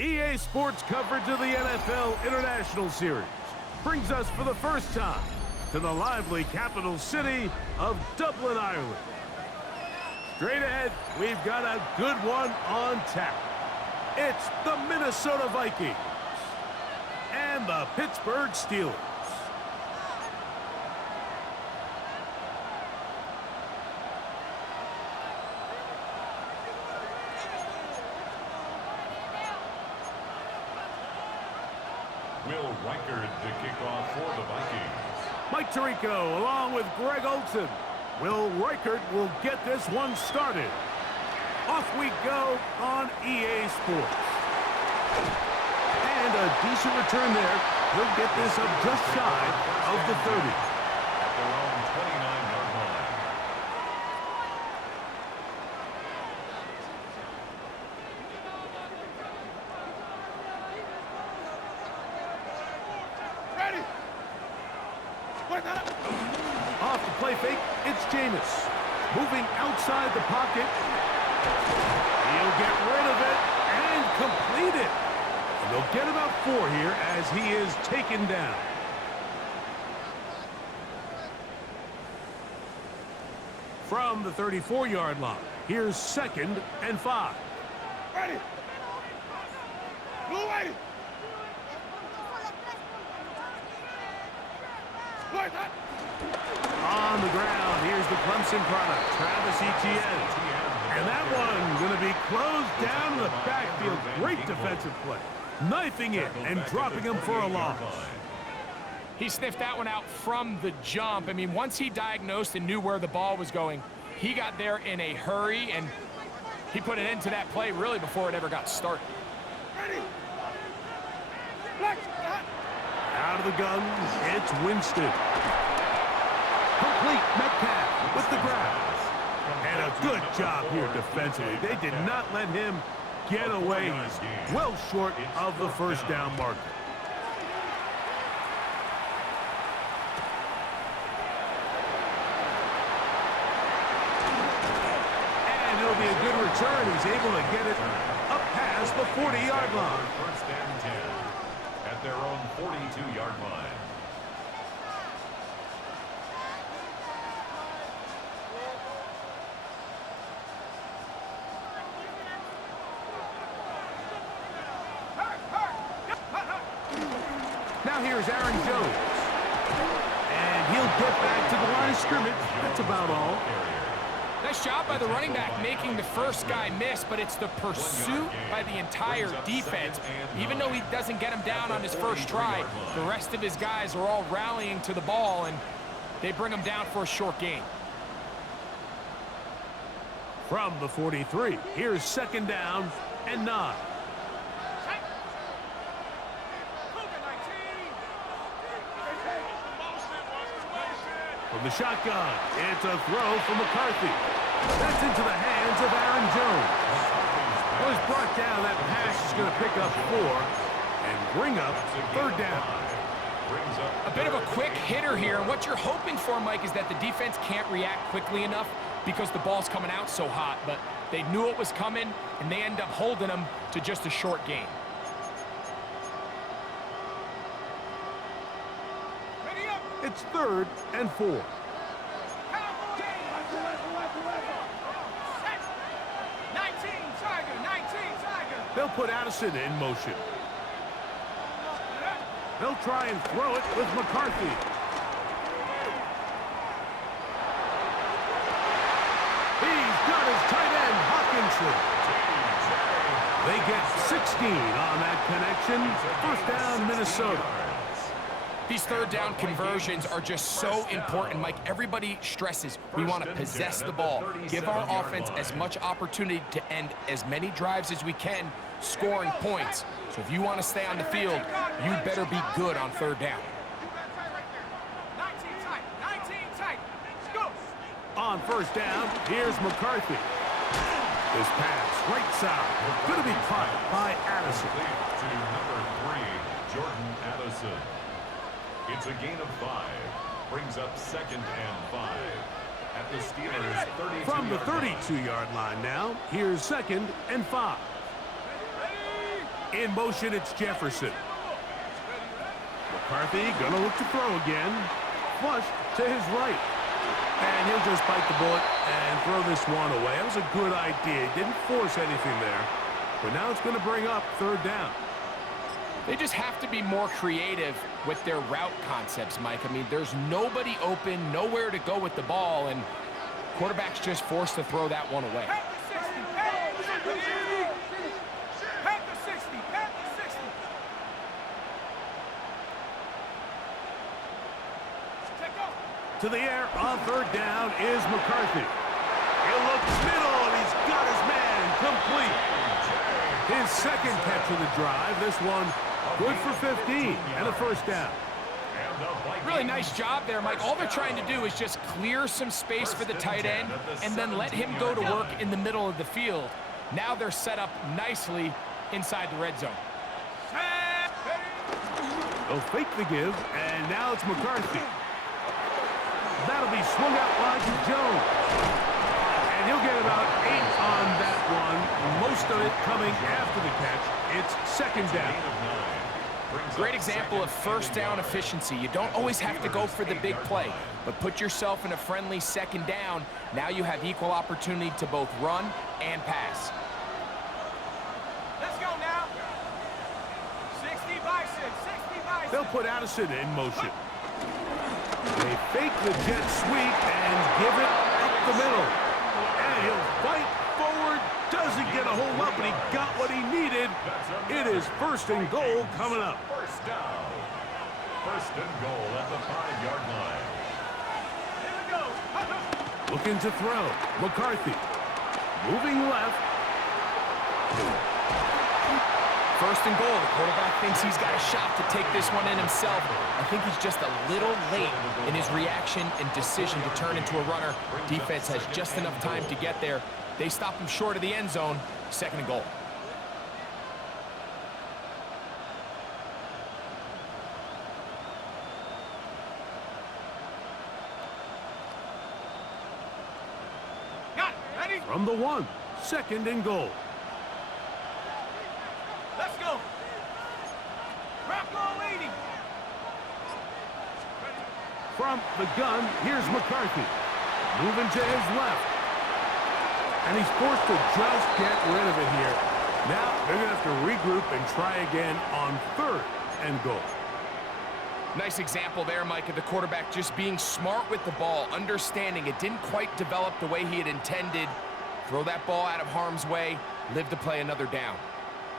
EA Sports coverage of the NFL International Series brings us for the first time to the lively capital city of Dublin, Ireland. Straight ahead, we've got a good one on tap. It's the Minnesota Vikings and the Pittsburgh Steelers. Will Reichard to kick off for the Vikings. Mike Tirico along with Greg Olsen. Will Reichard will get this one started. Off we go on EA Sports. And a decent return there. He'll get this up just shy of the 30. At their own 29-yard line. Ready. Off the play fake, it's Jameis. Moving outside the pocket. He'll get rid of it and complete it. And they'll get about 4 here as he is taken down. From the 34-yard line, here's 2nd and 5. Ready. Blue ready. On the ground, here's the Clemson product, Travis Etienne. And that one going to be closed down in the backfield. Great defensive play. Knifing it and dropping him for a loss. He sniffed that one out from the jump. I mean, once he diagnosed and knew where the ball was going, he got there in a hurry, and he put an end to that play really before it ever got started. Ready. Out of the gun, it's Winston. Complete Metcalf with the grab. And a good job here defensively. They did not let him get away. He's well short of the first down marker. And it'll be a good return. He's able to get it up past the 40-yard line. First and 10 at their own 42-yard line. Now here's Aaron Jones. And he'll get back to the line of scrimmage. That's about all. Nice job by the running back making the first guy miss, but it's the pursuit by the entire defense. Even though he doesn't get him down on his first try, the rest of his guys are all rallying to the ball, and they bring him down for a short gain. From the 43, here's 2nd down and 9. From the shotgun, it's a throw from McCarthy. That's into the hands of Aaron Jones. Well, he's brought down. That pass is going to pick up 4 and bring up 3rd down. A bit of a quick hitter here, and what you're hoping for, Mike, is that the defense can't react quickly enough because the ball's coming out so hot, but they knew it was coming, and they end up holding them to just a short gain. It's 3rd and 4. They'll put Addison in motion. They'll try and throw it with McCarthy. He's got his tight end, Hawkinson. They get 16 on that connection. 1st down, Minnesota. These 3rd down conversions are just so important, Mike. Everybody stresses we want to possess the ball, give our offense as much opportunity to end as many drives as we can, scoring points. So if you want to stay on the field, you better be good on 3rd down. On 1st down, here's McCarthy. This pass, right side, going to be caught by Addison. To number 3, Jordan Addison. It's a gain of 5. Brings up 2nd and 5. At the Steelers' 32-yard From the 32-yard line now, here's 2nd and 5. In motion, it's Jefferson. McCarthy gonna look to throw again. Flush to his right. And he'll just bite the bullet and throw this one away. That was a good idea. He didn't force anything there. But now it's going to bring up third down. They just have to be more creative with their route concepts, Mike. I mean, there's nobody open, nowhere to go with the ball, and quarterback's just forced to throw that one away. To the air on third down is McCarthy. He'll look middle, and he's got his man complete. His second catch of the drive. This one good for 15 and a first down. Really nice job there, Mike. All they're trying to do is just clear some space for the tight end and then let him go to work in the middle of the field. Now they're set up nicely inside the red zone. They'll fake the give, and now it's McCarthy. That'll be swung out wide to Jones. And he'll get about 8 on that one. Most of it coming after the catch. It's second down. Great example of first down efficiency. You don't always have to go for the big play, but put yourself in a friendly second down. Now you have equal opportunity to both run and pass. Let's go now. 60 by 6, 60 by 6. They'll put Addison in motion. They fake the jet sweep and give it up the middle. And he'll fight forward. Doesn't get a whole lot, but he got what he needed. It is first and goal coming up. First down. First and goal at the 5-yard line. Here we go. Looking to throw. McCarthy. Moving left. First and goal. The quarterback thinks he's got a shot to take this one in himself. I think he's just a little late in his reaction and decision to turn into a runner. Defense has just enough time to get there. They stop him short of the end zone. Second and goal. Got it. Ready? From the 1. Second and goal. Let's go. Rocco leading. From the gun, here's McCarthy. Moving to his left. And he's forced to just get rid of it here. Now they're going to have to regroup and try again on third and goal. Nice example there, Mike, of the quarterback just being smart with the ball, understanding it didn't quite develop the way he had intended. Throw that ball out of harm's way, live to play another down.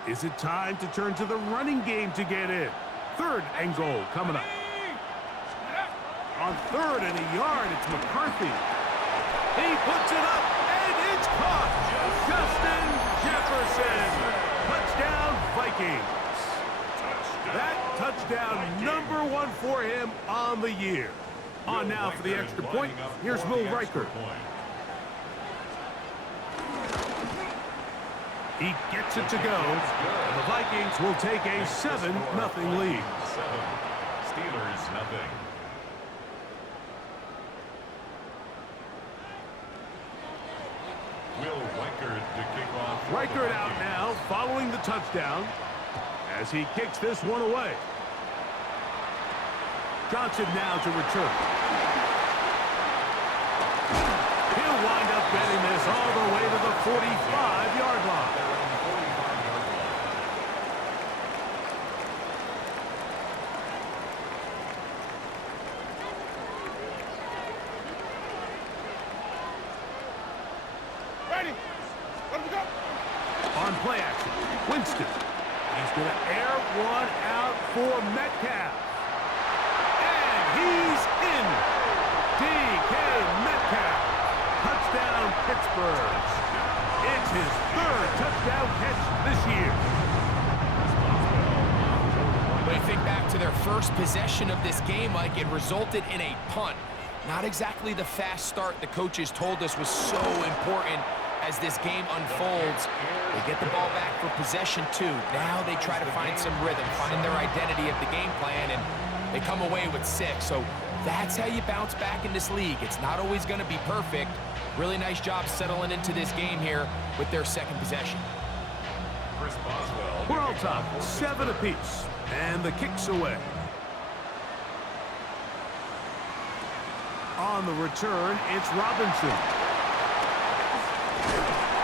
Is it time to turn to the running game to get in? Third and goal coming up. On third and a yard, it's McCarthy. He puts it up, and it's caught. Justin Jefferson. Touchdown, Vikings. That touchdown, number 1 for him on the year. On now for the extra point, here's Will Riker. He gets it to go, and the Vikings will take a 7-0 lead. 7. Steelers, nothing. Will Reichard to kick off. Reichard out now, following the touchdown, as he kicks this one away. Johnson now to return. He'll wind up getting this all the way to the 45-yard line. Ready. Let me go. On play action, Winston. He's going to air one out for Metcalf. And he's in. DK Metcalf. Touchdown, Pittsburgh. It's his 3rd touchdown catch this year. When you think back to their first possession of this game, Mike, it resulted in a punt. Not exactly the fast start the coaches told us was so important as this game unfolds. They get the ball back for possession 2. Now they try to find some rhythm, find their identity of the game plan, and they come away with 6. So that's how you bounce back in this league. It's not always going to be perfect. Really nice job settling into this game here with their second possession. Chris Boswell. We're all top, 7 apiece. And the kick's away. On the return, it's Robinson.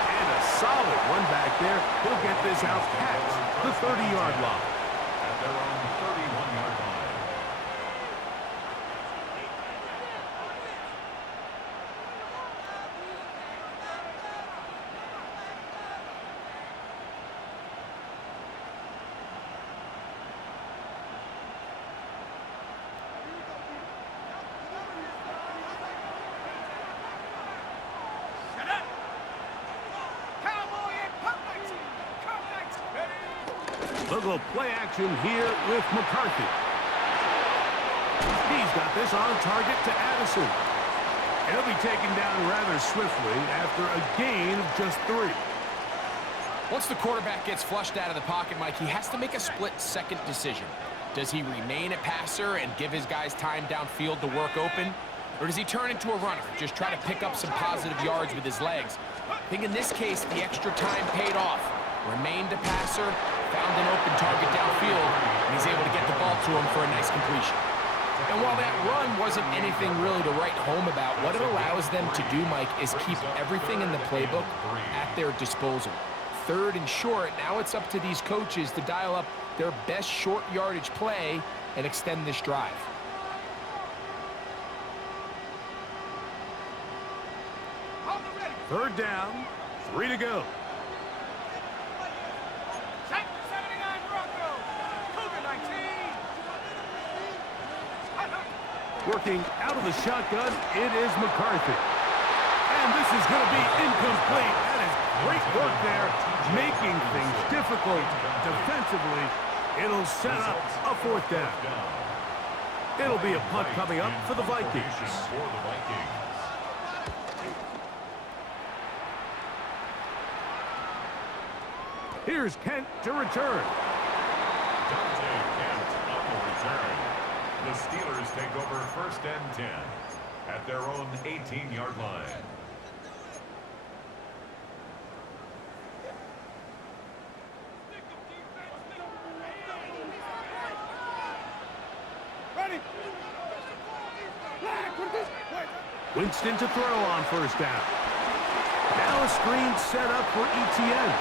And a solid one back there. He'll get this out past the 30-yard line. At their own 31-yard line. They'll go play action here with McCarthy. He's got this on target to Addison. He'll be taken down rather swiftly after a gain of just 3. Once the quarterback gets flushed out of the pocket, Mike, he has to make a split-second decision. Does he remain a passer and give his guys time downfield to work open? Or does he turn into a runner, just try to pick up some positive yards with his legs? I think in this case, the extra time paid off. Remained a passer, found an open target downfield, and he's able to get the ball to him for a nice completion. And while that run wasn't anything really to write home about, what it allows them to do, Mike, is keep everything in the playbook at their disposal. 3rd and short, now it's up to these coaches to dial up their best short yardage play and extend this drive. Third down, 3 to go. Working out of the shotgun, it is McCarthy. And this is going to be incomplete. That is great work there, making things difficult defensively. It'll set up a 4th down. It'll be a punt coming up for the Vikings. Here's Kent to return. Dante Kent on the return. The Steelers take over 1st and 10 at their own 18-yard line. Winston to throw on 1st down. Now a screen set up for ETN.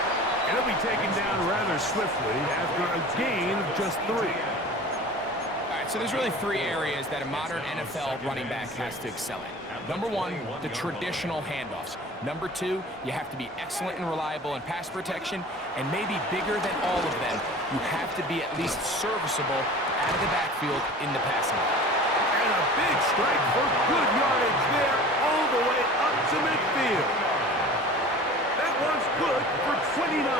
It'll be taken down rather swiftly after a gain of just 3. All right, so there's really 3 areas that a modern NFL running back has to excel in. Number 1, the traditional handoffs. Number 2, you have to be excellent and reliable in pass protection. And maybe bigger than all of them, you have to be at least serviceable out of the backfield in the passing game. And a big strike for good yardage there all the way up to midfield. That one's good for 29.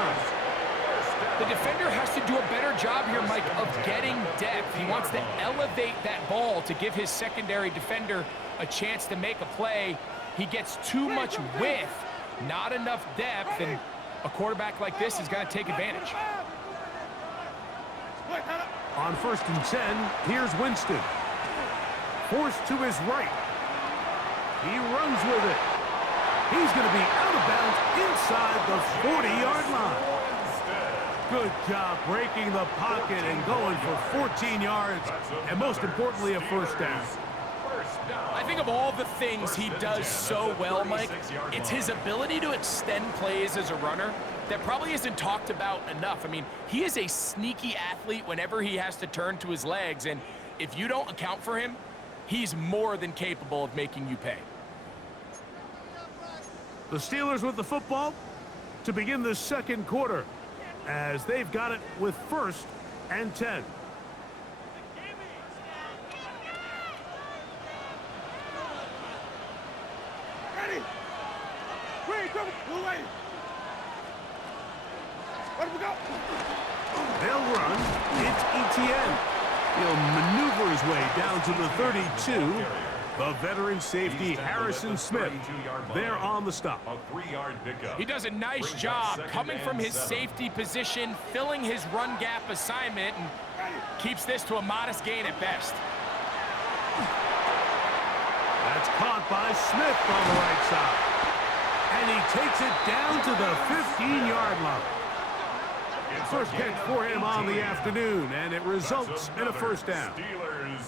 The defender has to do a better job here, Mike, of getting depth. He wants to elevate that ball to give his secondary defender a chance to make a play. He gets too much width, not enough depth, and a quarterback like this is going to take advantage. On 1st and 10, here's Winston. Forced to his right. He runs with it. He's going to be out of bounds inside the 40-yard line. Good job breaking the pocket and going for 14 yards, and most importantly, a 1st down. I think of all the things he does so well, Mike, it's his ability to extend plays as a runner that probably isn't talked about enough. I mean, he is a sneaky athlete whenever he has to turn to his legs, and if you don't account for him, he's more than capable of making you pay. The Steelers with the football to begin the 2nd quarter, as they've got it with 1st and 10. Ready? Wait, go away. Where do we go? They'll run. It's ETN. He'll maneuver his way down to the 32. The veteran safety, Harrison Smith, there on the stop. A 3-yard pickup. He does a nice job coming from his safety position, filling his run gap assignment, and keeps this to a modest gain at best. That's caught by Smith on the right side. And he takes it down to the 15-yard line. First catch for him on the afternoon, and it results in a first down.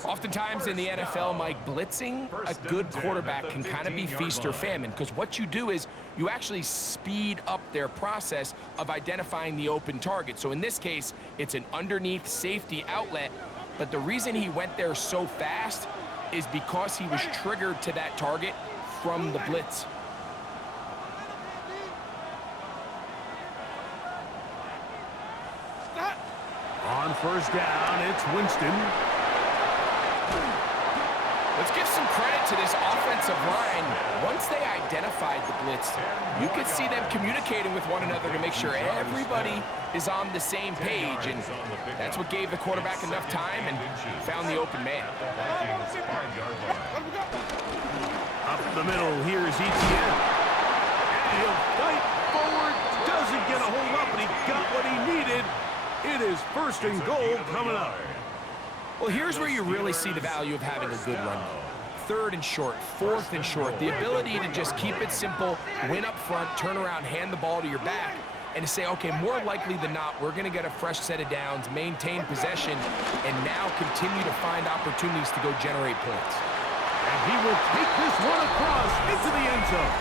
Oftentimes in the NFL, Mike, blitzing a good quarterback can kind of be feast or famine, because what you do is you actually speed up their process of identifying the open target. So in this case, it's an underneath safety outlet, but the reason he went there so fast is because he was triggered to that target from the blitz. On first down, it's Winston. Let's give some credit to this offensive line. Once they identified the blitz, you could see them communicating with one another to make sure everybody is on the same page, and that's what gave the quarterback enough time and found the open man. Up the middle, here's Etienne. And he'll fight forward, doesn't get a hold up, but he got what he needed. It is first and goal coming up. Well, here's where you really see the value of having a good run. Third and short, fourth and short. The ability to just keep it simple, win up front, turn around, hand the ball to your back, and to say, okay, more likely than not, we're going to get a fresh set of downs, maintain possession, and now continue to find opportunities to go generate points. And he will take this one across into the end zone.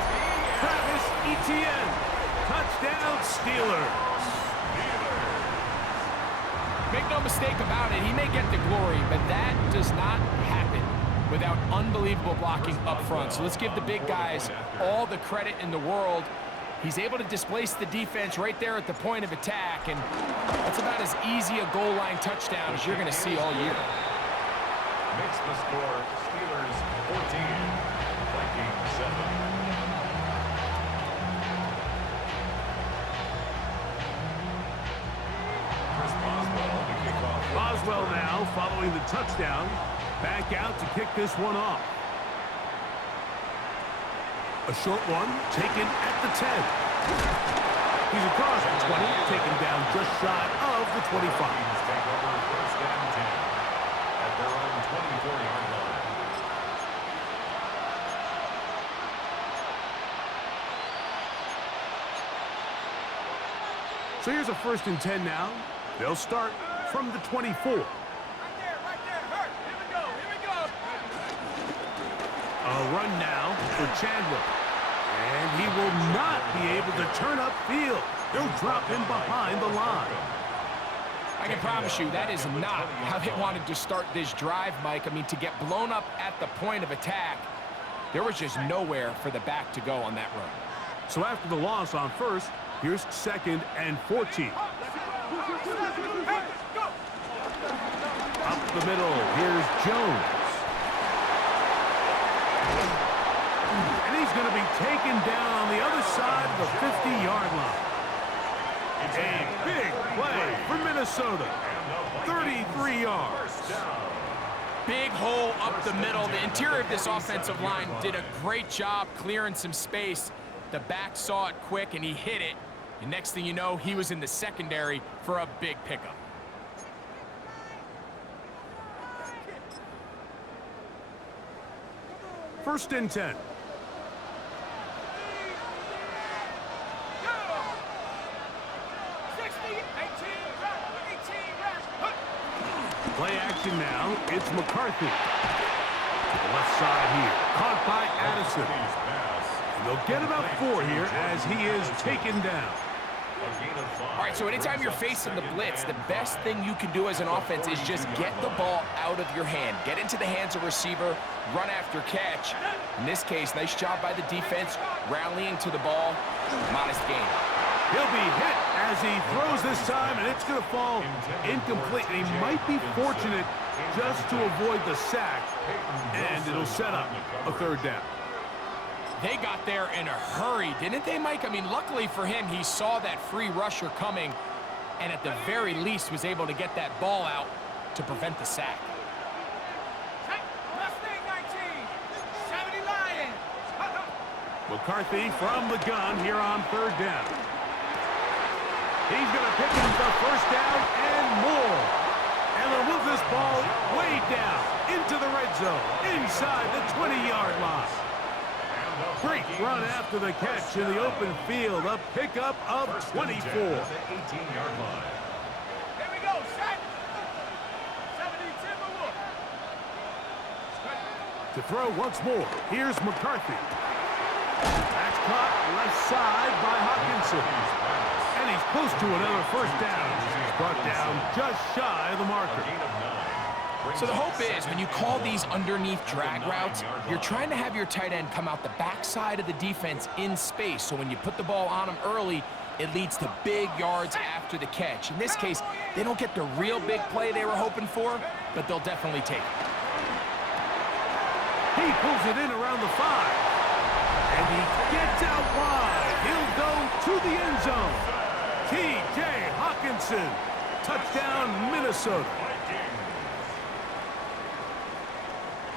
Travis Etienne. Touchdown, Steelers. Make no mistake about it, he may get the glory, but that does not happen without unbelievable blocking up front. So let's give the big guys all the credit in the world. He's able to displace the defense right there at the point of attack, and that's about as easy a goal line touchdown as you're going to see all year. Makes the score Steelers 14, Vikings 7. Boswell now following the touchdown. Back out to kick this one off. A short one taken at the 10. He's across the 20, taken down just shy of the 25. Take over first and 10 at their own 24-yard line. So here's a first and 10 now. They'll start from the 24. Right there, hurt. Here we go. A run now for Chandler. And he will not be able to turn upfield. They'll drop him behind the line. I can promise you that is not how they wanted to start this drive, Mike. I mean, to get blown up at the point of attack, there was just nowhere for the back to go on that run. So after the loss on first, here's second and 14. Up the middle, here's Jones. And he's going to be taken down on the other side of the 50-yard line. A big play for Minnesota. 33 yards. Big hole up the middle. The interior of this offensive line did a great job clearing some space. The back saw it quick, and he hit it. And next thing you know, he was in the secondary for a big pickup. First and 10. Play action now. It's McCarthy. To the left side here. Caught by Addison. And they'll get about 4 here as he is taken down. All right, so anytime you're facing the blitz, the best thing you can do as an offense is just get the ball out of your hand. Get into the hands of receiver, run after catch. In this case, nice job by the defense, rallying to the ball. Modest gain. He'll be hit as he throws this time, and it's going to fall incomplete. And he might be fortunate just to avoid the sack, and it'll set up a third down. They got there in a hurry, didn't they, Mike? I mean, luckily for him, he saw that free rusher coming, and at the very least was able to get that ball out to prevent the sack. Mustang 19, 70 Lions. McCarthy from the gun here on third down. He's going to pick up the first down and more. And they'll move this ball way down into the red zone, inside the 20-yard line. Great run after the catch in the open field. A pickup of 24. At the 18-yard line. Here we go, set. 70 Timberwolf. To throw once more, here's McCarthy. That's caught left side by Hawkinson. And he's close to another first down. He's brought down just shy of the marker. Gain of 9. So the hope is when you call these underneath drag routes, you're trying to have your tight end come out the backside of the defense in space. So when you put the ball on him early, it leads to big yards after the catch. In this case, they don't get the real big play they were hoping for, but they'll definitely take it. He pulls it in around the 5. And he gets out wide. He'll go to the end zone. T.J. Hawkinson. Touchdown, Minnesota.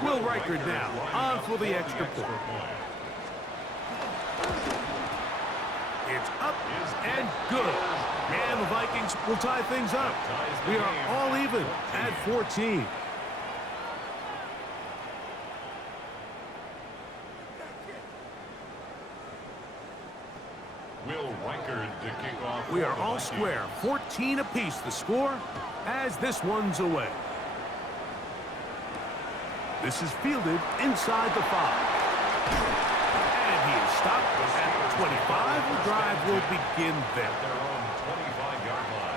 Will Riker now on for the extra point. It's up and good. And the Vikings will tie things up. We are all even at 14. Will Riker to kick off. We are all square. 14 apiece the score as this one's away. This is fielded inside the 5. And he is stopped at the 25. The drive will begin there. At their own 25-yard line.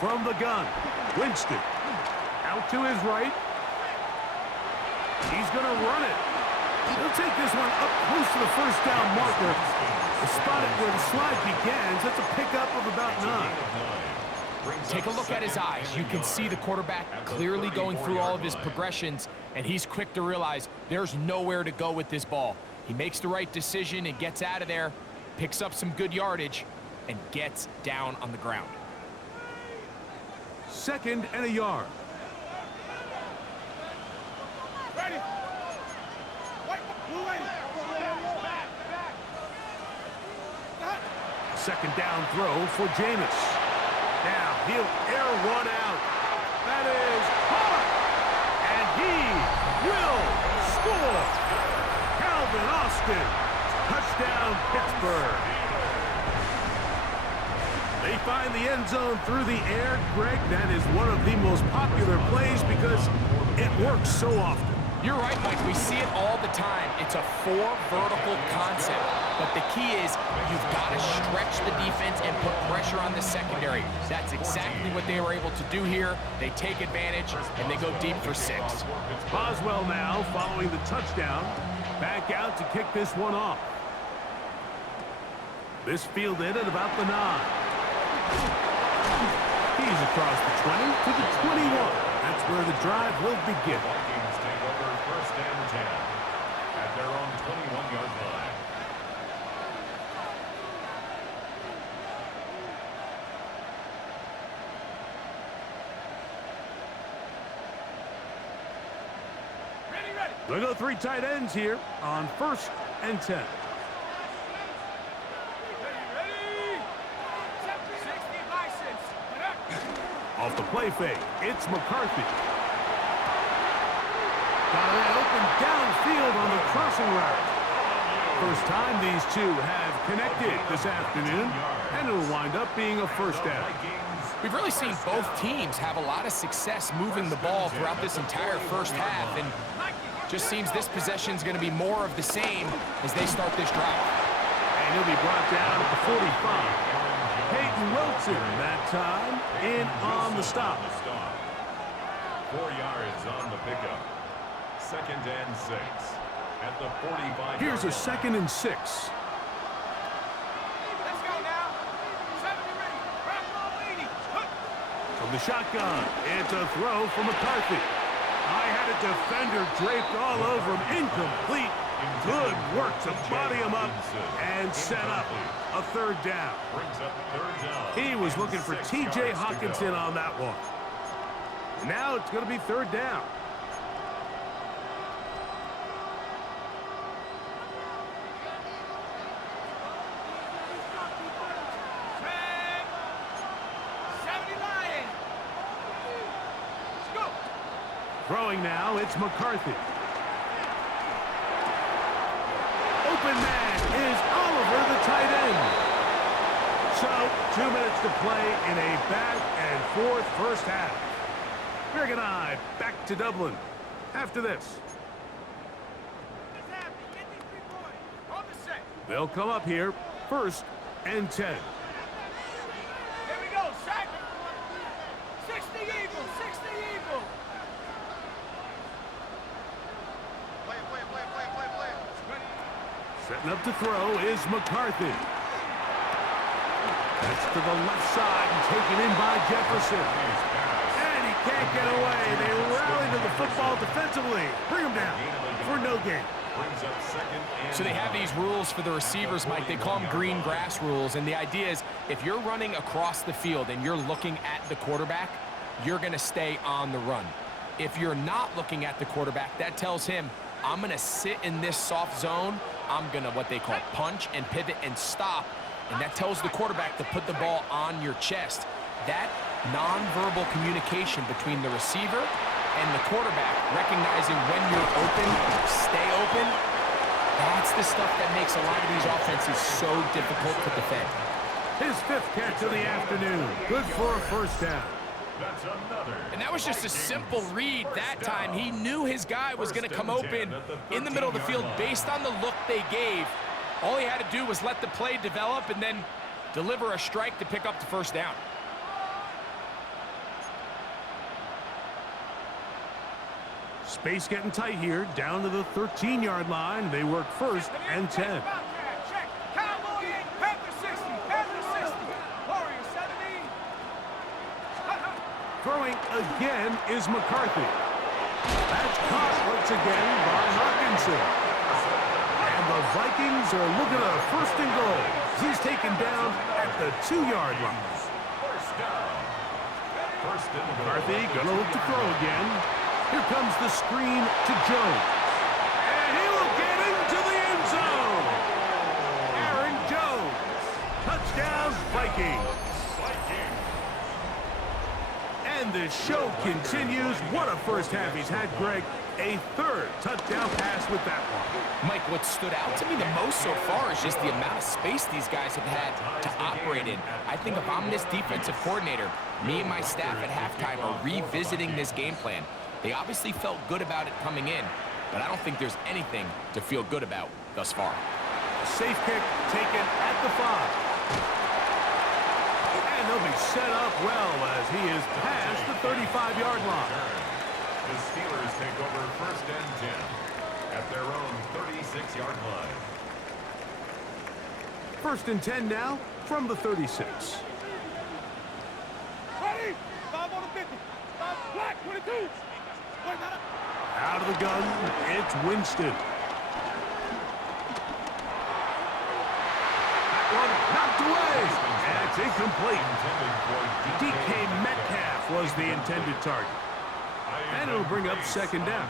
From the gun, Winston. Out to his right. He's going to run it. He'll take this one up close to the first down marker. Spot it where the slide begins. That's a pickup of about 9. Take a look at his eyes. You can see the quarterback clearly going through all of his progressions, and he's quick to realize there's nowhere to go with this ball. He makes the right decision and gets out of there, picks up some good yardage, and gets down on the ground. 2nd and a yard. Ready. Second down throw for Jameis. Now he'll air one out. That is caught. And he will score. Calvin Austin. Touchdown, Pittsburgh. They find the end zone through the air. Greg, that is one of the most popular plays because it works so often. You're right, Mike. We see it all the time. It's a 4 vertical concept. But the key is you've got to stretch the defense and put pressure on the secondary. That's exactly what they were able to do here. They take advantage, and they go deep for 6. Boswell now following the touchdown. Back out to kick this one off. This fielded at about the 9. He's across the 20 to the 21. That's where the drive will begin. Vikings take over 1st and 10 at their own 21-yard line. Ready. They'll go 3 tight ends here on 1st and 10. Off the play fake, it's McCarthy. Got it open downfield on the crossing route. First time these two have connected this afternoon, and it'll wind up being a first down. We've really seen both teams have a lot of success moving the ball throughout this entire first half, and just seems this possession's going to be more of the same as they start this drive. And he'll be brought down at the 45. Peyton Wilson that time in on the stop. 4 yards on the pickup. 2nd and 6 at the 45. Here's a 2nd and 6. Let's go now. 70 ready. Rock ball leading. From the shotgun, it's a throw from McCarthy. I had a defender draped all over him. Incomplete. Good work to body him up and set up a third down. Brings up third down. He was looking for T.J. Hockenson on that one. Now it's going to be third down. Red 70 Lion. Let's go. Throwing now, it's McCarthy. Open man is Oliver, the tight end. So, 2 minutes to play in a back-and-forth first half. Greg and I back to Dublin after this. On the set. They'll come up here, 1st and 10. Here we go, sack. 60 Eagles, 60 Eagles. Setting up to throw is McCarthy. That's to the left side and taken in by Jefferson. And he can't get away. They rally to the football defensively. Bring him down for no gain. Brings up second and So they have these rules for the receivers, Mike. They call them green grass rules. And the idea is if you're running across the field and you're looking at the quarterback, you're going to stay on the run. If you're not looking at the quarterback, that tells him, I'm going to sit in this soft zone. I'm going to what they call punch and pivot and stop. And that tells the quarterback to put the ball on your chest. That nonverbal communication between the receiver and the quarterback, recognizing when you're open, stay open, that's the stuff that makes a lot of these offenses so difficult to defend. His 5th catch of the afternoon. Good for a first down. that's another. And that was just a simple read that time. He knew his guy was going to come open in the middle of the field based on the look they gave. All he had to do was let the play develop and then deliver a strike to pick up the first down. Space getting tight here, down to the 13-yard line. They work 1st and 10. Check. Cowboy 8, Panther 60, Panther 60. Warrior 70. Throwing again is McCarthy. That's caught once again by Hockenson. And the Vikings are looking at a 1st and goal. He's taken down at the 2-yard line. First down. First and goal. McCarthy gonna look to throw again. Here comes the screen to Jones. And he will get into the end zone. Aaron Jones. Touchdown, Vikings. And the show continues. What a first half he's had, Greg. A 3rd touchdown pass with that one. Mike, what stood out to me the most so far is just the amount of space these guys have had to operate in. I think if I'm this defensive coordinator, me and my staff at halftime are revisiting this game plan. They obviously felt good about it coming in, but I don't think there's anything to feel good about thus far. A safe kick taken at the 5. And they'll be set up well as he is past the 35-yard line. The Steelers take over 1st and 10 at their own 36-yard line. 1st and 10 now from the 36. Ready? 5 on the 50. Black 22. Out of the gun, it's Winston. That one knocked away. And it's incomplete. DK Metcalf was the intended target. And it'll bring up 2nd down.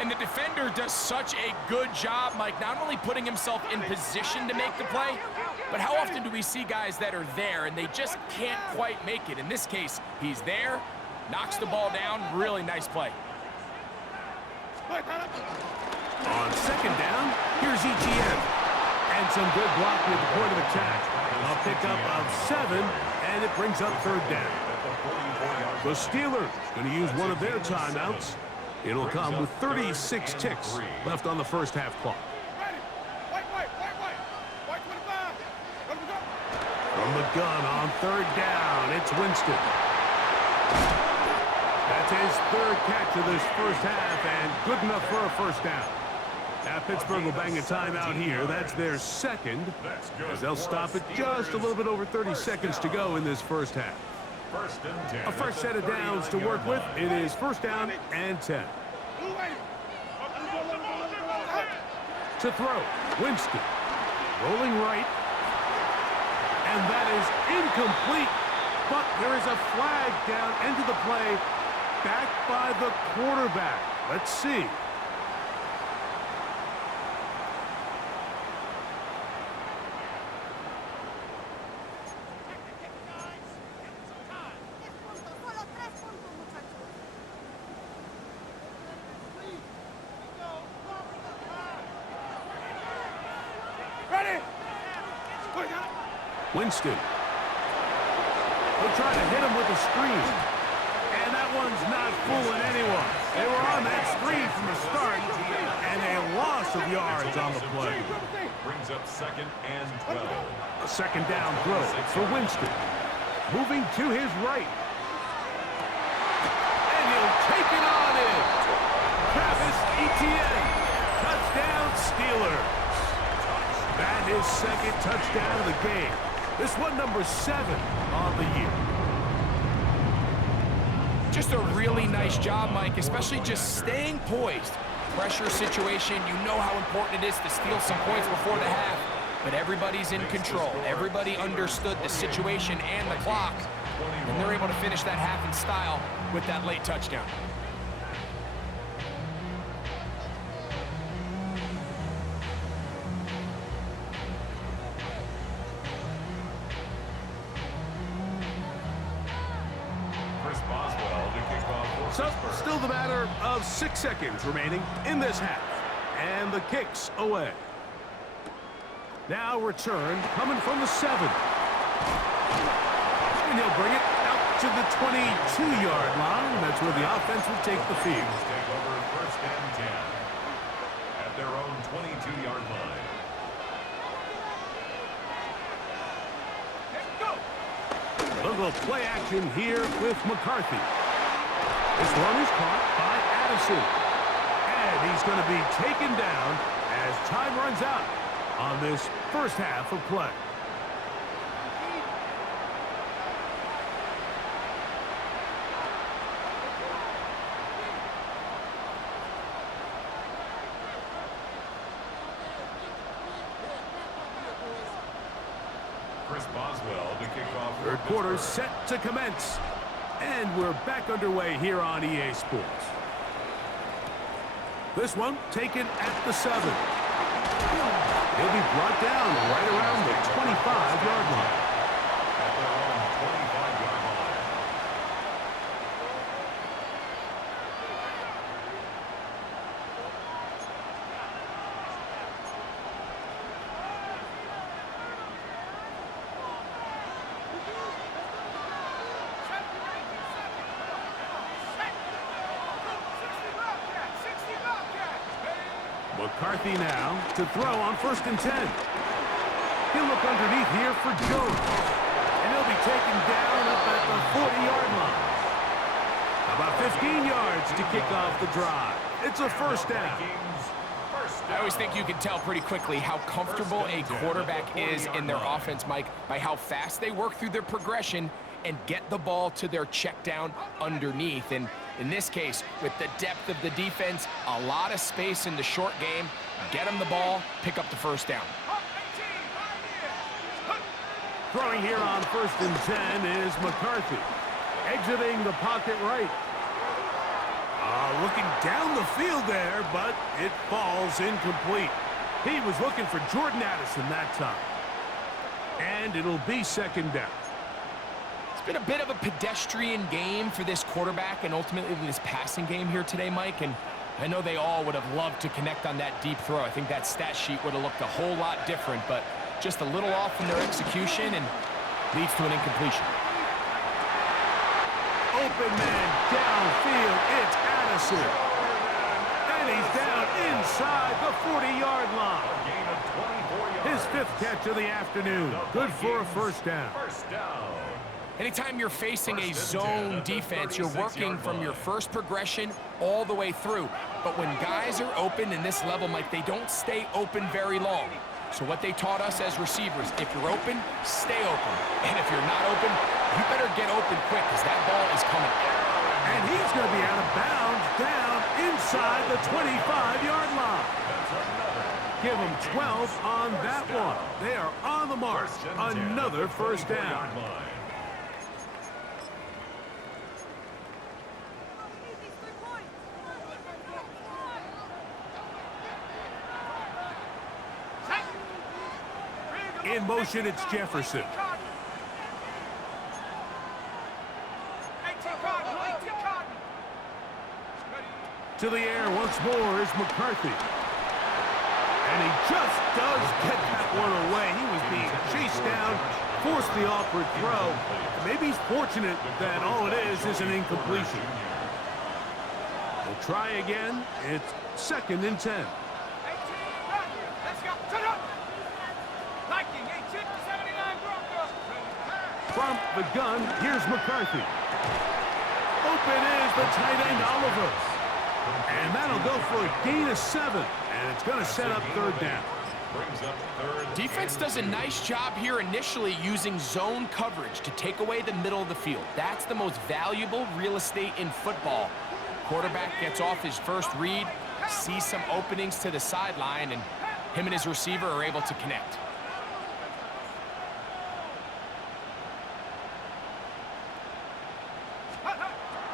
And the defender does such a good job, Mike, not only putting himself in position to make the play, but how often do we see guys that are there and they just can't quite make it? In this case, he's there, knocks the ball down, really nice play. On 2nd down, here's ETN. And some good blocking at the point of attack. A pickup of 7, and it brings up 3rd down. The Steelers going to use one of their timeouts. It'll come with 36 ticks left on the first half clock. From the gun on 3rd down, it's Winston. That's his 3rd catch of this first half, and good enough for a first down. Now Pittsburgh will bang a timeout here. That's their 2nd, as they'll stop it just a little bit over 30 seconds to go in this first half. A fresh set of downs to work with. It is 1st down and 10. to throw. Winston rolling right. And that is incomplete. But there is a flag down into the play, back by the quarterback. Let's see. Winston. They'll try to hit him with a screen. And that one's not fooling anyone. They were on that screen from the start, and a loss of yards on the play. Brings up 2nd and 12. A second down throw for Winston. Moving to his right. And he'll take it on in. Travis Etienne. Touchdown Steelers. That is second touchdown of the game. This one number 7 on the year. Just a really nice job, Mike, especially just staying poised. Pressure situation, you know how important it is to steal some points before the half, but everybody's in control. Everybody understood the situation and the clock, and they're able to finish that half in style with that late touchdown. So, still the matter of 6 seconds remaining in this half. And the kick's away. Now return coming from the 7. And he'll bring it out to the 22-yard line. That's where the offense will take the field. Take over 1st and 10 at their own 22-yard line. A little play action here with McCarthy. This one is caught by Addison. And he's going to be taken down as time runs out on this first half of play. Chris Boswell to kick off. Third quarter set to commence. And we're back underway here on EA Sports. This one taken at the 7. He'll be brought down right around the 25-yard line. At their own 25-yard line. McCarthy now to throw on 1st and 10. He'll look underneath here for Jones. And he'll be taken down up at the 40-yard line. About 15 yards to kick off the drive. It's a first down. I always think you can tell pretty quickly how comfortable a quarterback is in their offense, Mike, by how fast they work through their progression and get the ball to their check down underneath. And in this case, with the depth of the defense, a lot of space in the short game, get them the ball, pick up the first down. Throwing here on 1st and 10 is McCarthy. Exiting the pocket right. Looking down the field there, but it falls incomplete. He was looking for Jordan Addison that time. And it'll be 2nd down. It's been a bit of a pedestrian game for this quarterback and ultimately this passing game here today, Mike. And I know they all would have loved to connect on that deep throw. I think that stat sheet would have looked a whole lot different, but just a little off in their execution and leads to an incompletion. Open man downfield. It's Addison. And he's down inside the 40-yard line. Gain of 24 His 5th catch of the afternoon. Good for a first down. First down. Anytime you're facing a zone defense, you're working from your first progression all the way through. But when guys are open in this level, Mike, they don't stay open very long. So what they taught us as receivers, if you're open, stay open. And if you're not open, you better get open quick because that ball is coming. And he's going to be out of bounds down inside the 25-yard line. That's another Give them 12 on that one. They are on the mark. Another first down. In motion, it's Jefferson. To the air once more is McCarthy. And he just does get that one away. He was being chased down, forced the awkward throw. Maybe he's fortunate that all it is an incompletion. We'll try again. It's 2nd and 10. Let's go. Turn up. Viking, 79 Broncos. From the gun, here's McCarthy. Open is the tight end, Oliver. And that'll go for a gain of 7. And it's going to set up 3rd down. Defense does a nice job here initially using zone coverage to take away the middle of the field. That's the most valuable real estate in football. Quarterback gets off his first read, sees some openings to the sideline, and him and his receiver are able to connect.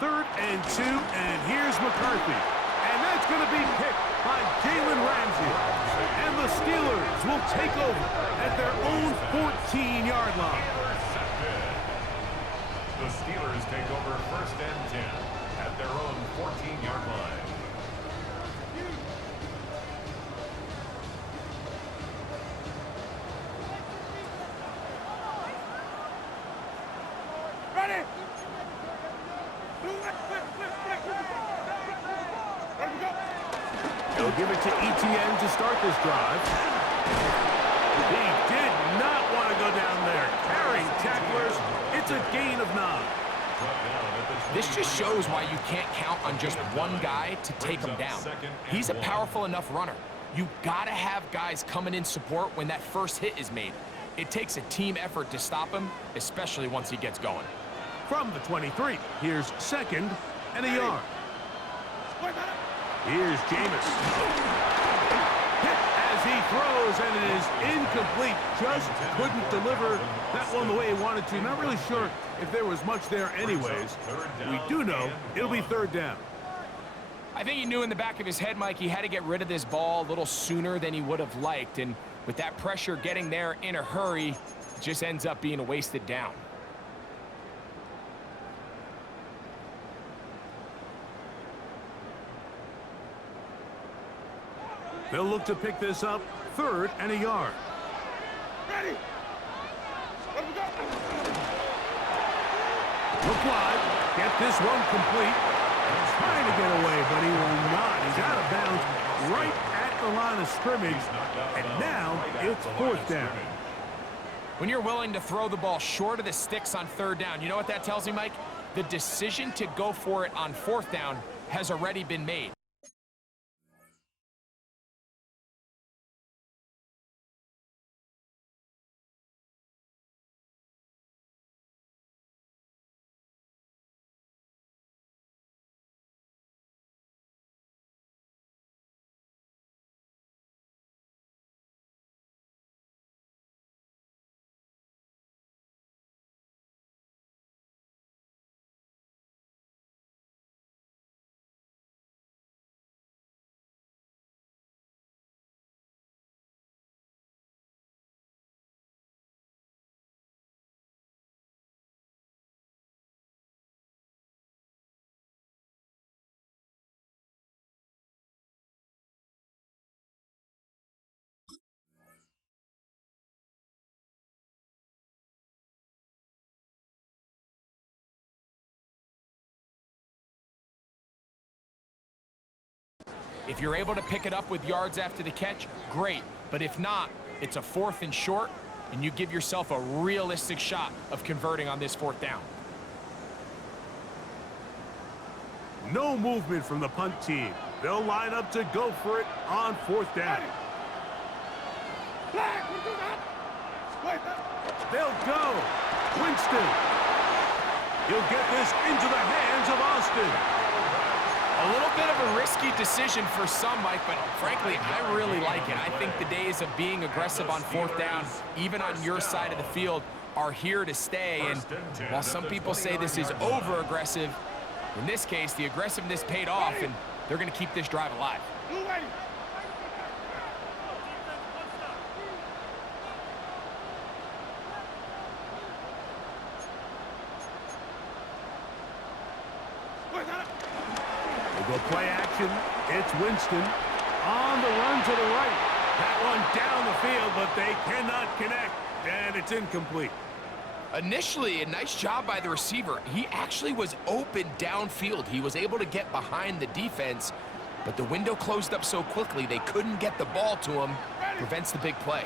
Third and 2, and here's McCarthy. And that's going to be picked by Jalen Ramsey. And the Steelers will take over at their own 14-yard line. The Steelers take over 1st and 10 at their own 14-yard line. Ready? They'll give it to Etienne to start this drive. He did not want to go down there. Carrying tacklers, it's a gain of 9. This just shows why you can't count on just one guy to take him down. He's a powerful enough runner. You gotta have guys coming in support when that first hit is made. It takes a team effort to stop him, especially once he gets going. From the 23, here's 2nd and a yard. Here's Jameis. Hit as he throws, and it is incomplete. Just couldn't deliver that one the way he wanted to. Not really sure if there was much there anyways. We do know it'll be 3rd down. I think he knew in the back of his head, Mike, he had to get rid of this ball a little sooner than he would have liked. And with that pressure getting there in a hurry, it just ends up being a wasted down. They'll look to pick this up 3rd and a yard. Ready? Let me go. Look wide. Get this one complete. Trying to get away, but he will not. He's out of bounds right at the line of scrimmage. And now it's 4th down. When you're willing to throw the ball short of the sticks on 3rd down, you know what that tells me, Mike? The decision to go for it on 4th down has already been made. If you're able to pick it up with yards after the catch, great. But if not, it's a 4th and short, and you give yourself a realistic shot of converting on this 4th down. No movement from the punt team. They'll line up to go for it on 4th down. They'll go. Winston. He'll get this into the hands of Austin. A little bit of a risky decision for some, Mike, but frankly, I really like it. I think the days of being aggressive on fourth down, even on your side of the field, are here to stay. And while some people say this is over-aggressive, in this case, the aggressiveness paid off, and they're going to keep this drive alive. They go play action. It's Winston on the run to the right. That one down the field, but they cannot connect, and it's incomplete. Initially, a nice job by the receiver. He actually was open downfield. He was able to get behind the defense, but the window closed up so quickly they couldn't get the ball to him. Prevents the big play.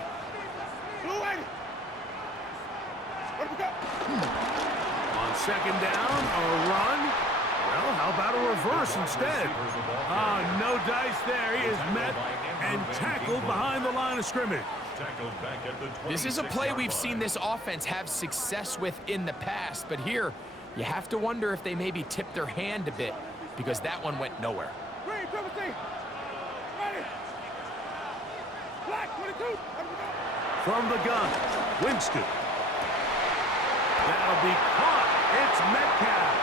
On second down, a run. Well, how about a reverse instead? No dice there. He is met and tackled behind the line of scrimmage. This is a play we've seen this offense have success with in the past, but here you have to wonder if they maybe tipped their hand a bit because that one went nowhere. From the gun, Winston. That'll be caught. It's Metcalf.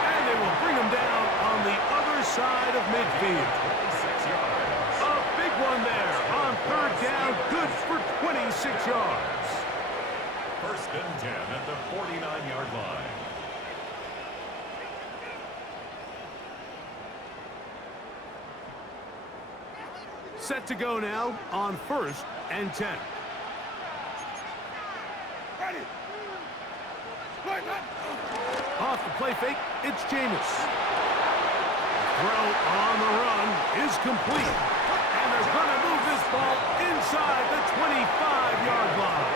And they will bring him down on the other side of midfield. A big one there on third down, good for 26 yards. First and 10 at the 49-yard line. Set to go now on first and 10. Off the play fake, it's Jameis. Throw on the run is complete. And they're going to move this ball inside the 25-yard line.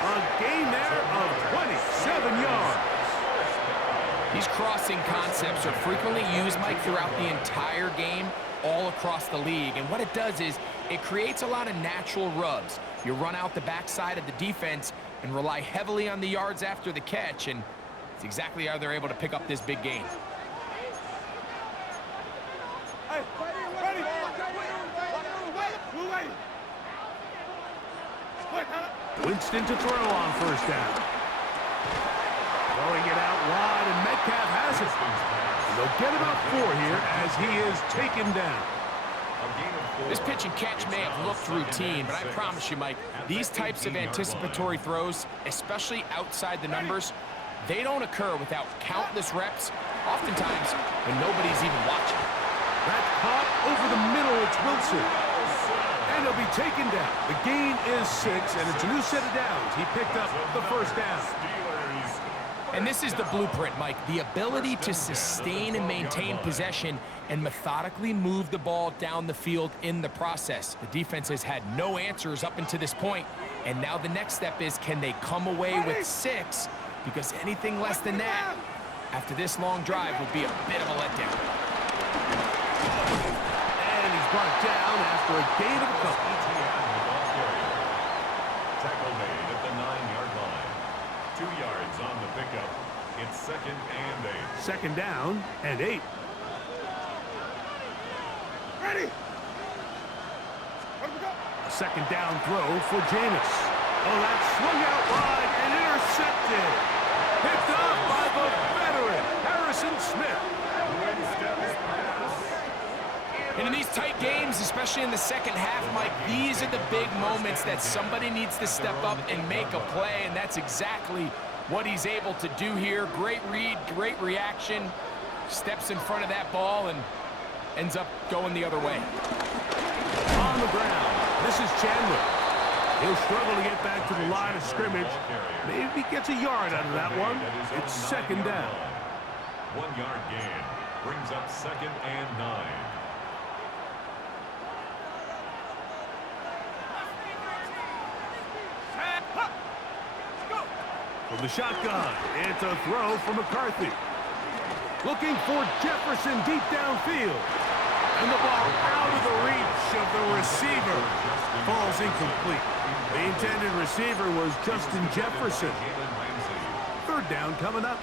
A gain there of 27 yards. These crossing concepts are frequently used, Mike, throughout the entire game, all across the league. And what it does is it creates a lot of natural rubs. You run out the backside of the defense and rely heavily on the yards after the catch, and it's exactly how they're able to pick up this big gain. Winston to throw on first down. Throwing it out wide, and Metcalf has it. They'll get about 4 here as he is taken down. This pitch and catch may have looked routine, but I promise you, Mike, these types of anticipatory throws, especially outside the numbers, they don't occur without countless reps, oftentimes when nobody's even watching. That's caught over the middle. It's Wilson. And he'll be taken down. The gain is 6, and it's a new set of downs. He picked up the first down. And this is the blueprint, Mike. The ability to sustain and maintain possession and methodically move the ball down the field in the process. The defense has had no answers up until this point, and now the next step is, can they come away with 6? Because anything less than that, after this long drive, would be a bit of a letdown. And he's brought down after a gain of a couple. Tackle made at the 9-yard line. 2 yards on the pickup. It's second and 8. Second down and 8. A second down throw for Jameis. Oh, that swung out wide and intercepted. Picked up by the veteran, Harrison Smith. And in these tight games, especially in the second half, Mike, these are the big moments that somebody needs to step up and make a play, and that's exactly what he's able to do here. Great read, great reaction, steps in front of that ball and ends up going the other way. On the ground, this is Chandler. He'll struggle to get back to the line of scrimmage. Maybe gets a yard out of that one. It's second down. 1 yard gain brings up second and 9. From the shotgun, it's a throw from McCarthy. Looking for Jefferson deep downfield. And the ball out of the reach of the receiver. Falls incomplete. The intended receiver was Justin Jefferson. Third down coming up.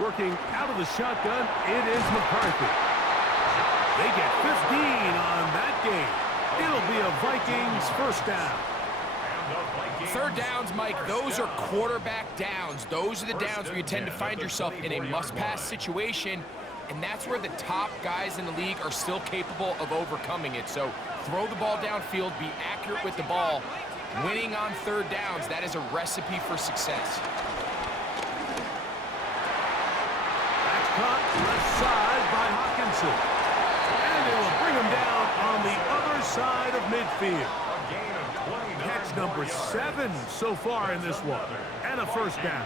Working out of the shotgun, it is McCarthy. They get 15 on that game. It'll be a Vikings first down. Third downs, Mike, those are quarterback downs. Those are the downs where you tend to find yourself in a must-pass situation, and that's where the top guys in the league are still capable of overcoming it. So throw the ball downfield, be accurate with the ball. Winning on third downs, that is a recipe for success. That's caught left side by Hawkinson. And it will bring him down on the other side of midfield. Catch number 7 so far in this one. And a first down.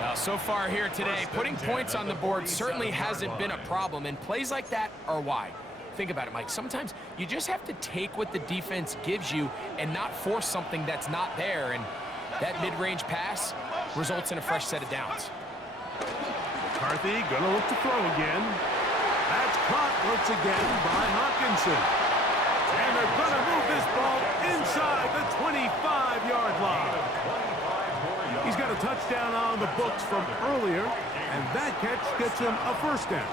Now, so far here today, putting points on the board certainly hasn't been a problem, and plays like that are why. Think about it, Mike. Sometimes you just have to take what the defense gives you and not force something that's not there, and that mid-range pass results in a fresh set of downs. McCarthy gonna look to throw again. That's caught once again by Hawkinson. And they're gonna move this ball inside the 25-yard line. He's got a touchdown on the books from earlier, and that catch gets him a first down.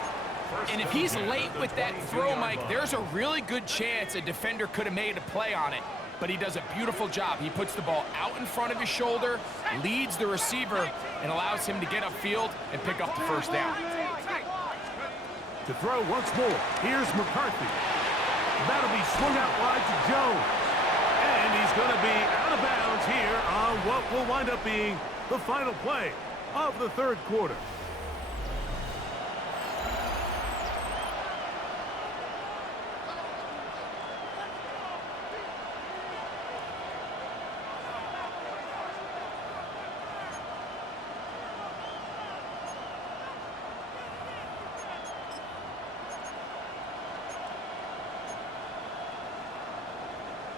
And if he's late with that throw, Mike, there's a really good chance a defender could have made a play on it. But he does a beautiful job. He puts the ball out in front of his shoulder, leads the receiver, and allows him to get upfield and pick up the first down. To throw once more, here's McCarthy. That'll be swung out wide to Jones. And he's going to be out of bounds here on what will wind up being the final play of the third quarter.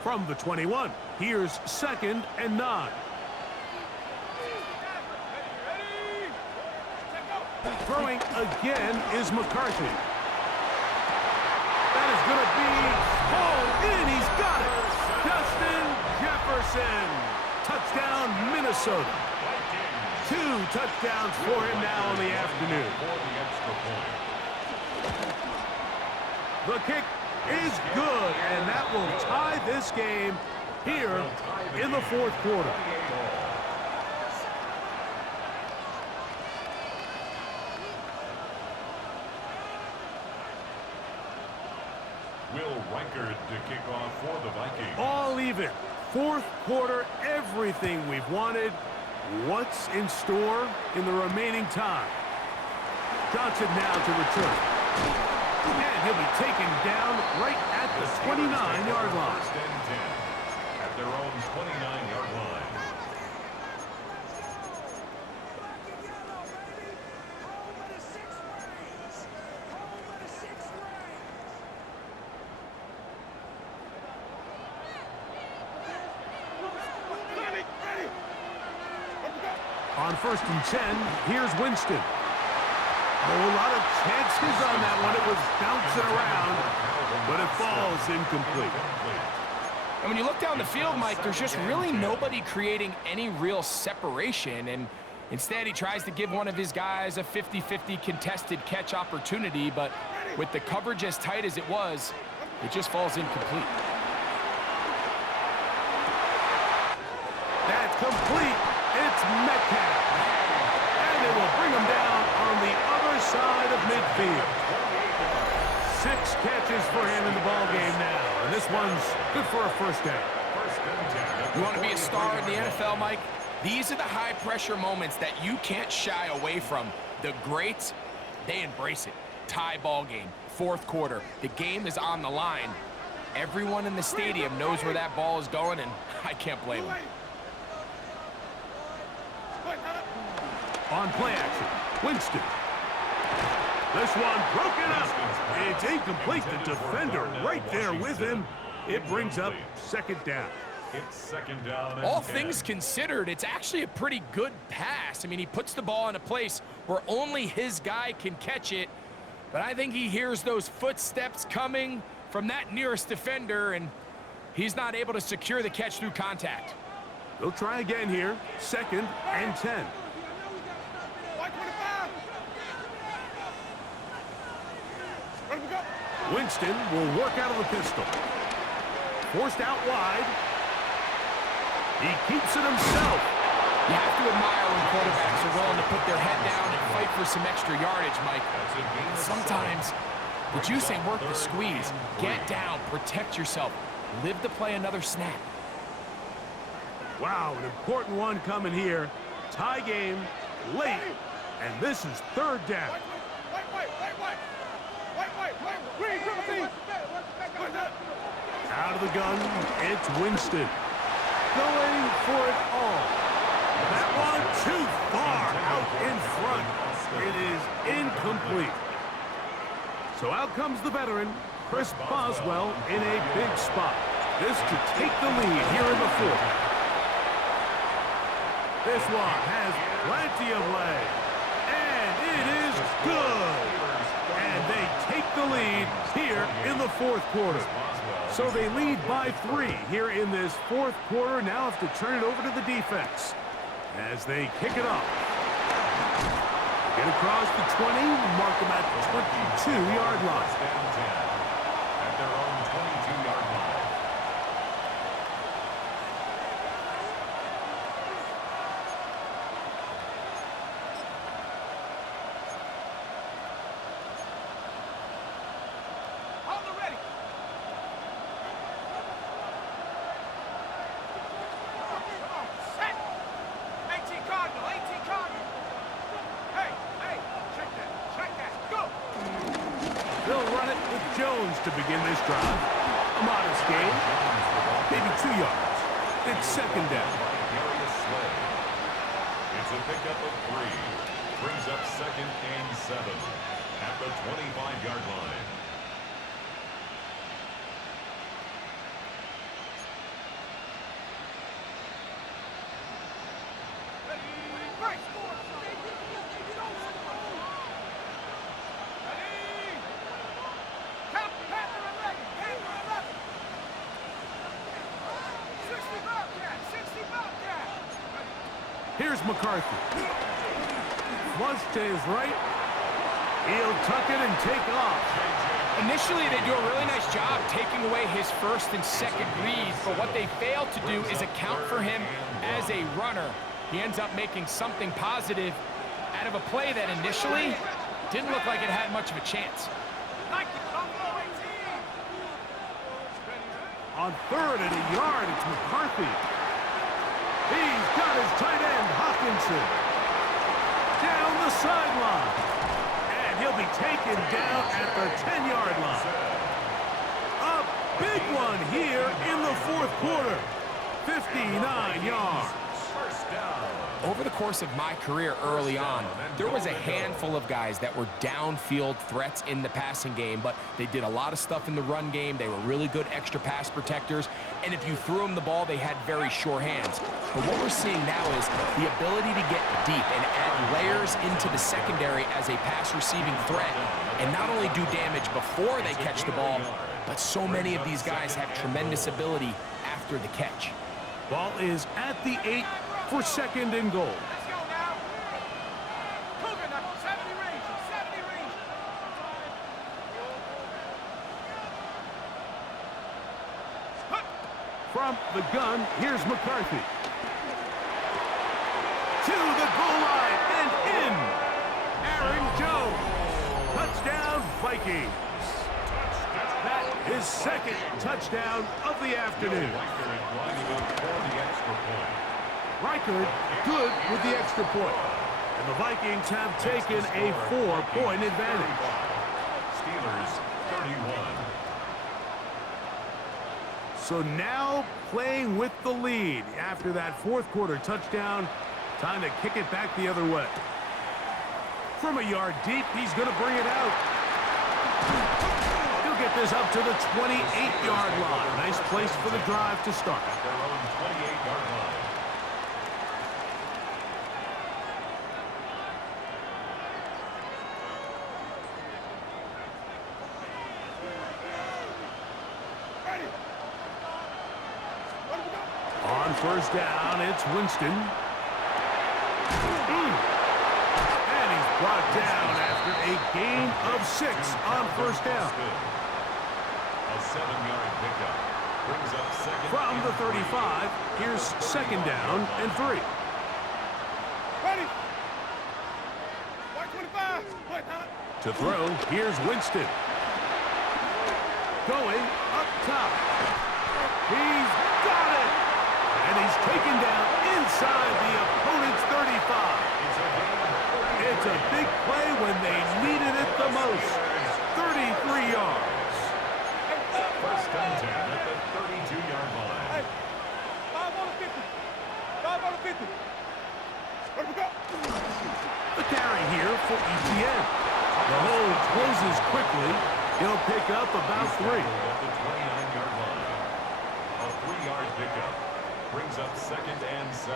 From the 21, here's 2nd and 9. Throwing again is McCarthy. That is going to be hauled in. He's got it. Justin Jefferson. Touchdown, Minnesota. 2 touchdowns for him now in the afternoon. The kick is good, and that will tie this game here in the fourth quarter. Will Reichard to kick off for the Vikings. All even. Fourth quarter, everything we've wanted. What's in store in the remaining time? Johnson now to return. And he'll be taken down right at the 29-yard line. First and 10 at their own 29-yard line. On 1st and 10, here's Winston. A lot of chances on that one. It was bouncing around, but it falls incomplete. And when you look down the field, Mike, there's just really nobody creating any real separation. And instead, he tries to give one of his guys a 50-50 contested catch opportunity. But with the coverage as tight as it was, it just falls incomplete. That's complete. It's Metcalf. And it will bring him down on the other side of midfield. 6 catches for him in the ballgame now. And this one's good for a first down. You want to be a star in the NFL, Mike? These are the high-pressure moments that you can't shy away from. The greats, they embrace it. Tie ball game, fourth quarter. The game is on the line. Everyone in the stadium knows where that ball is going, and I can't blame them. On play action, Winston. This one broken up. It's incomplete. The defender right there with him. It brings up 2nd down. It's 2nd down and All 10. things considered, it's actually a pretty good pass. I mean, he puts the ball in a place where only his guy can catch it. But I think he hears those footsteps coming from that nearest defender, and he's not able to secure the catch through contact. They'll try again here. 2nd and 10. Winston will work out of the pistol. Forced out wide. He keeps it himself. You have to admire when quarterbacks are willing to put their head down and fight for some extra yardage, Mike. Sometimes the juice ain't worth the squeeze. Get down, protect yourself, live to play another snap. Wow, an important one coming here. Tie game, late, and this is third down. Out of the gun, it's Winston. Going for it all. That one too far out in front. It is incomplete. So out comes the veteran, Chris Boswell, in a big spot. This to take the lead here in the fourth. This one has plenty of leg. And it is good. And they take the lead here in the fourth quarter. So they lead by 3 here in this fourth quarter. Now have to turn it over to the defense as they kick it off. Get across the 20, mark them at the 22-yard line. Down 10 at their own 22-yard line. On the ready. Come on, set. 18 Cardinal, 18 Cardinal. Hey, check that, go. They'll run it with Jones to begin this drive. A modest gain, maybe 2 yards. It's second down. Darius Slay. It's a pickup of 3. Brings up second and 7 at the 25-yard line. Ready, ready. Count Panther 11, Panther 11. 60 Bobcat, 60 Bobcat. Here's McCarthy. Flush to his right. He'll tuck it and take off. Initially, they do a really nice job taking away his first and second reads, but what they fail to do is account for him as a runner. He ends up making something positive out of a play that initially didn't look like it had much of a chance. Like the Buffalo 18. On third and a yard, it's McCarthy. He's got his tight end, Hawkinson. Down the sideline. And he'll be taken down at the 10-yard line. A big one here in the fourth quarter. 59 yards. First down. Over the course of my career early on, there was a handful of guys that were downfield threats in the passing game, but they did a lot of stuff in the run game. They were really good extra pass protectors, and if you threw them the ball, they had very sure hands. But what we're seeing now is the ability to get deep and add layers into the secondary as a pass receiving threat, and not only do damage before they catch the ball, but so many of these guys have tremendous ability after the catch. Ball is at the 8 for second and goal. Let's go now. Cougar number 70 Rangers, 70 Rangers. From the gun, here's McCarthy. To the goal line and in. Aaron Jones. Touchdown, Vikings. That is second touchdown of the afternoon. Reichard good with the extra point. And the Vikings have taken a 4-point advantage. Steelers 31. So now playing with the lead after that fourth quarter touchdown. Time to kick it back the other way. From a yard deep, he's going to bring it out. He'll get this up to the 28-yard line. Nice place for the drive to start. At their own 28-yard line. On first down, it's Winston. And he's brought down after a gain of 6 on first down. 7-yard pickup. Brings up second. From the 35, here's second down and 3. Ready. White 25. White hot. To throw, here's Winston. Going up top. He's got it! And he's taken down inside the opponent's 35. It's a big play when they needed it the most. 33 yards. First and 10 at the 32-yard line. Hey, 5 on the 50. 5 on the 50. Where we go? The carry here for ETN. The hole closes quickly. He'll pick up about 3. At the 29-yard line. A 3-yard pickup. Brings up second and 7.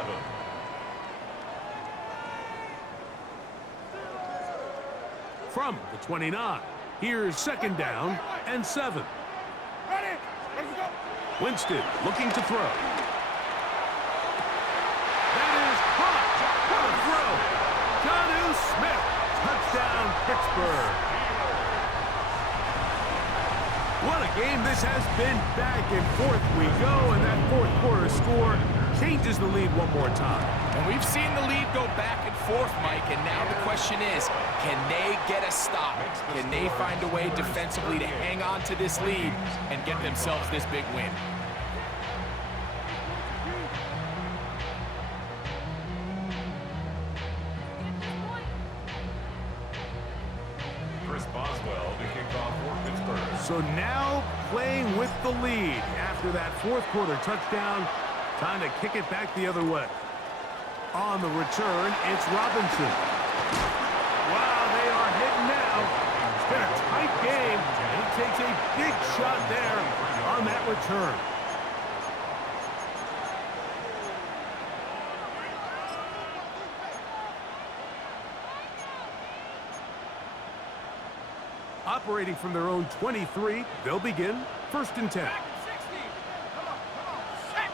From the 29, here's second down and 7. Ready. Where we go? Winston looking to throw. That is caught. What a throw. Jonnu Smith. Touchdown, Pittsburgh. What a game this has been. Back and forth we go, and that fourth quarter score changes the lead one more time. And we've seen the lead go back and forth, Mike, and now the question is, can they get a stop? Can they find a way defensively to hang on to this lead and get themselves this big win? Chris Boswell to kick off for Pittsburgh. So now playing with the lead after that fourth quarter touchdown, time to kick it back the other way. On the return, it's Robinson. Wow, they are hitting now. It's been a tight game, and he takes a big shot there on that return. Operating from their own 23, they'll begin first and 10. Back at 60. Come on. Set.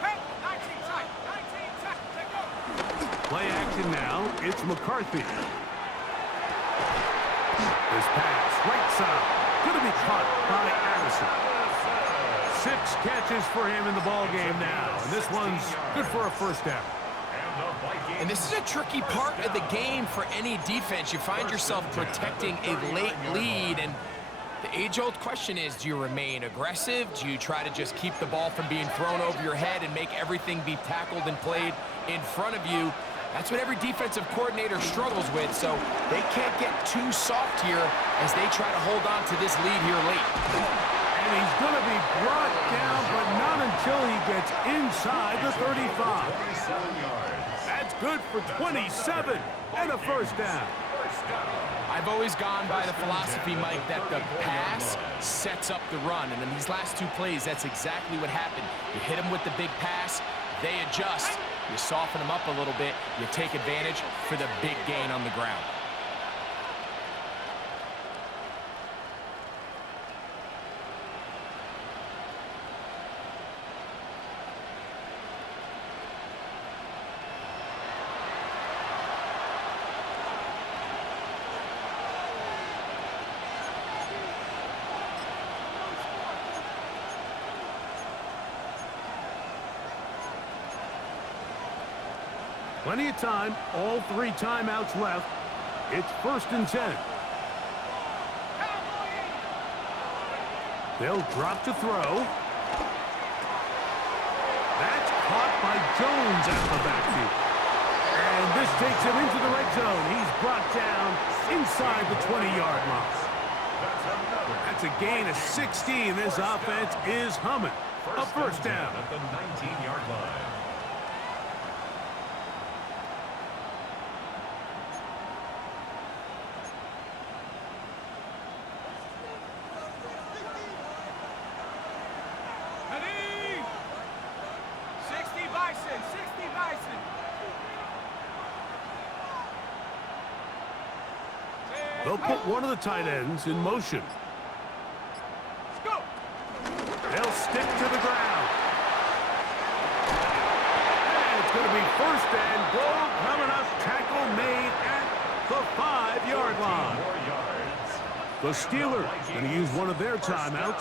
Hey, 19 tight. 19 tight. Take go. Play action now. It's McCarthy. This pass, right side. Going to be caught by Addison. 6 catches for him in the ball game now. And this one's good for a first down. And this is a tricky part of the game for any defense. You find yourself protecting a late lead, and the age-old question is, do you remain aggressive? Do you try to just keep the ball from being thrown over your head and make everything be tackled and played in front of you? That's what every defensive coordinator struggles with, so they can't get too soft here as they try to hold on to this lead here late. And he's going to be brought down, but not until he gets inside the 35. 27 yards. That's good for 27 and a first down. I've always gone by the philosophy, Mike, that the pass sets up the run. And in these last 2 plays, that's exactly what happened. You hit them with the big pass, they adjust. You soften them up a little bit, you take advantage for the big gain on the ground. Plenty of time, all 3 timeouts left. It's first and 10. They'll drop to throw. That's caught by Jones out of the backfield. And this takes him into the red zone. He's brought down inside the 20-yard line. That's a gain of 16. This offense is humming. A first down. At the 19-yard line. Ready. 60 Bison. 60 Bison. They'll put one of the tight ends in motion. Go. They'll stick to the ground. And it's going to be first and goal coming up. Tackle made at the 5-yard line. 4 yards. The Steelers going to use one of their timeouts